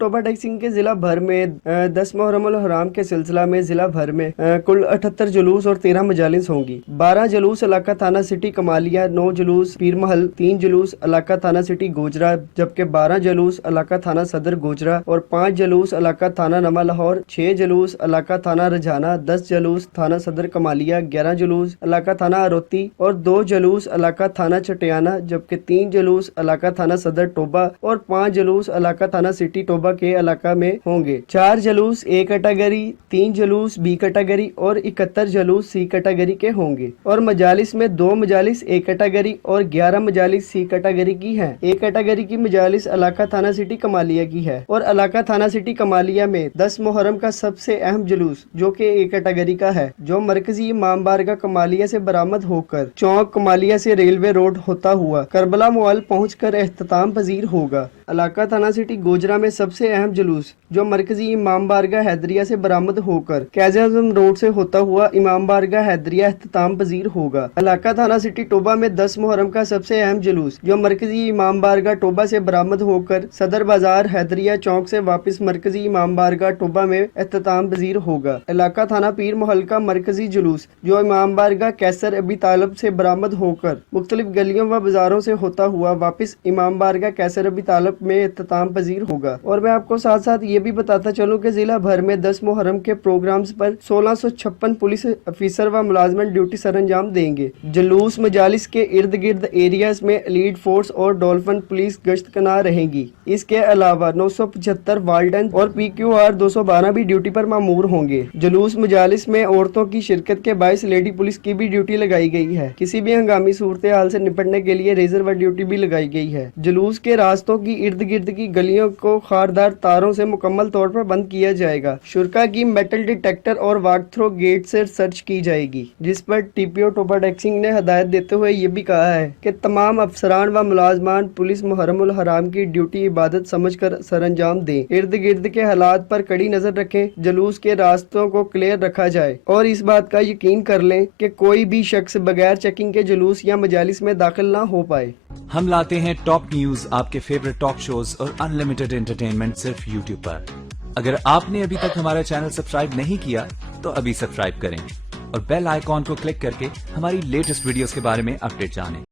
Toba taxing के जिला भर में 10 मुहर्रम उल हराम के सिलसिला में जिला भर में कुल 78 जुलूस और 13 मजालिस होंगी। 12 जुलूस इलाका थाना सिटी कमालिया, 9 जुलूस पीर महल, 3 जुलूस इलाका थाना सिटी गोजरा, जबकि 12 जुलूस इलाका थाना सदर गोजरा और 5 जुलूस इलाका थाना नमा लाहौर, 6 जुलूस इलाका थाना रजाना, 10 जुलूस थाना सदर कमालिया, 11 जुलूस इलाका थाना अरोती और 2 जुलूस इलाका थाना चटियाना, जबकि 3 जुलूस इलाका थाना सदर टोबा और 5 जुलूस इलाका थाना सिटी टोबा के इलाका में होंगे। 4 जुलूस ए कैटेगरी, 3 जुलूस बी कैटेगरी और 71 जुलूस सी कैटेगरी के होंगे और मजालिस में 2 मजालिस ए कैटेगरी और 11 मजालिस सी कैटेगरी की हैं। ए कैटेगरी की मजालिस इलाका थाना सिटी कमालिया की है और इलाका थाना सिटी कमालिया में 10 मुहर्रम का सबसे अहम जुलूस जो कि ए कैटेगरी का है, जो मरकजी इमाम बारगाह कमालिया से बरामद होकर चौक कमालिया से रेलवे रोड होता हुआ करबला मॉल पहुंचकर एख्तिताम पजीर होगा। इलाका थाना सिटी गोजरा में सबसे अहम जुलूस जो मरकजी इमाम बारगाह हैदरिया से बरामद होकर कैज़-ए-आज़म रोड से होता हुआ इमाम बारगाह हैदरिया एख्तिताम पजीर होगा। इलाका थाना सिटी टोबा में 10 मुहर्रम का सबसे अहम जुलूस जो मरकजी इमाम बारगाह टोबा से बरामद होकर सदर बाजार हैदरिया चौक से वापस मरकजी इमाम बारगाह टोबा में एख्तिताम पजीर होगा। इलाका थाना पीर महल का मरकजी जुलूस जो इमाम बारगाह कैसर अबी तालब से बरामद होकर मुख्तलिफ गलियों व बाजारों से होता हुआ वापस इमाम बारगाह कैसर अबी तालब में एख्तिताम पजीर होगा। और मैं आपको साथ साथ ये भी बताता चलूं कि जिला भर में 10 मुहर्रम के प्रोग्राम्स पर 1656 पुलिस अफसर व मुलाजमन ड्यूटी सरंजाम देंगे। जुलूस मजालिस के इर्द गिर्द एरियाज में एलीट फोर्स और डॉल्फिन पुलिस गश्त कना रहेंगी। इसके अलावा 975 वार्डन और PQR 212 भी ड्यूटी पर मामूर होंगे। जुलूस मजालिस में औरतों की शिरकत के बायस लेडी पुलिस की भी ड्यूटी लगाई गई है। किसी भी हंगामी सूरत हाल से निपटने के लिए रिजर्व ड्यूटी भी लगाई गई है। जुलूस के रास्तों की इर्द गिर्द की गलियों को खारदार तारों से मुकम्मल तौर पर बंद किया जाएगा। शुरका की मेटल डिटेक्टर और वाक थ्रो गेट से सर्च की जाएगी, जिस पर TPO टोबा टैक्सिंग ने हदायत देते हुए ये भी कहा है कि तमाम अफसरान व मुलाजमान पुलिस मुहर्रम उल हराम की ड्यूटी इबादत समझकर सरंजाम दें। इर्द गिर्द के हालात पर कड़ी नजर रखें, जुलूस के रास्तों को क्लियर रखा जाए और इस बात का यकीन कर लें कि कोई भी शख्स बगैर चेकिंग के जुलूस या मजालिस में दाखिल ना हो पाए। हम लाते हैं टॉप न्यूज, आपके फेवरेट टॉक शोज और अनलिमिटेड एंटरटेनमेंट सिर्फ YouTube पर। अगर आपने अभी तक हमारा चैनल सब्सक्राइब नहीं किया तो अभी सब्सक्राइब करें और बेल आइकॉन को क्लिक करके हमारी लेटेस्ट वीडियोस के बारे में अपडेट जानें।